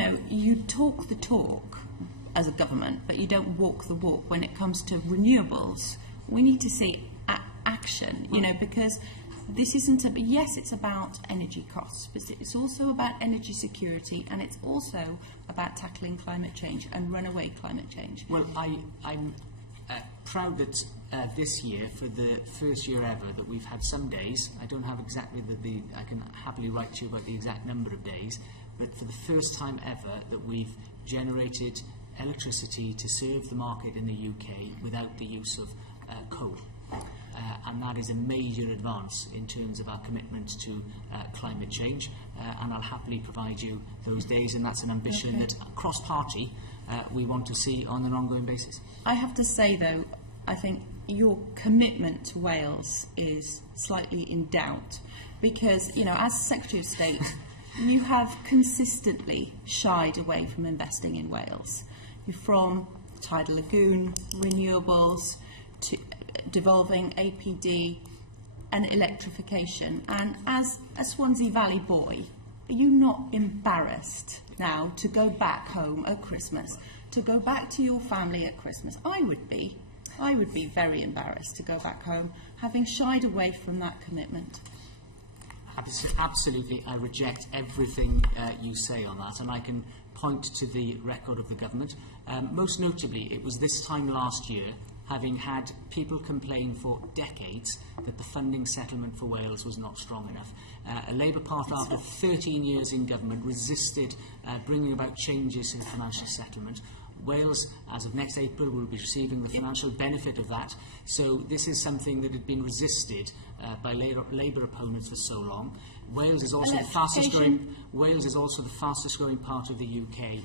know, you talk the talk as a government, but you don't walk the walk when it comes to renewables. We need to see action, you know, because this isn't yes, it's about energy costs, but it's also about energy security, and it's also about tackling climate change and runaway climate change. Well, I'm proud that this year, for the first year ever, that we've had some days, I don't have exactly I can happily write to you about the exact number of days, but for the first time ever that we've generated electricity to serve the market in the UK without the use of coal. And that is a major advance in terms of our commitment to climate change, and I'll happily provide you those days, and that's an ambition that cross-party we want to see on an ongoing basis. I have to say though, I think your commitment to Wales is slightly in doubt, because, you know, as Secretary of State you have consistently shied away from investing in Wales. You're from Tidal Lagoon, renewables, to devolving APD and electrification. And as a Swansea Valley boy, are you not embarrassed now to go back home at Christmas, to go back to your family at Christmas? I would be very embarrassed to go back home, having shied away from that commitment. Absolutely, I reject everything you say on that, and I can point to the record of the government. Most notably, it was this time last year, having had people complain for decades that the funding settlement for Wales was not strong enough. A Labour Party, after 13 years in government, resisted bringing about changes in financial settlement. Wales, as of next April, will be receiving the financial benefit of that. So this is something that had been resisted by Labour opponents for so long. Wales is also the fastest growing. Wales is also the fastest growing part of the UK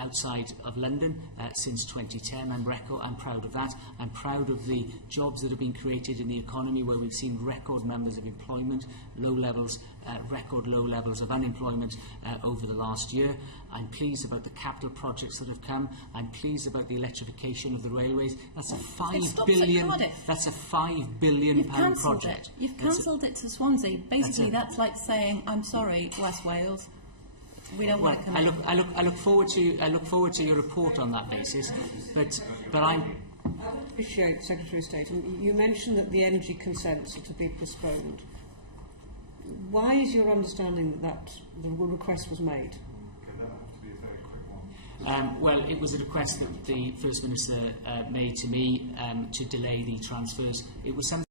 outside of London since 2010. I'm proud of that. I'm proud of the jobs that have been created in the economy, where we've seen record numbers of employment, record low levels of unemployment over the last year. I'm pleased about the capital projects that have come. I'm pleased about the electrification of the railways. That's a £5 billion project. You've cancelled it to Swansea. Basically, that's like saying, "I'm sorry, West Wales. We don't want to come." I look forward to your report on that basis, but I appreciate, Secretary of State. You mentioned that the energy consents are to be postponed. Why is your understanding that the request was made? Well, it was a request that the First Minister made to me to delay the transfers. It was something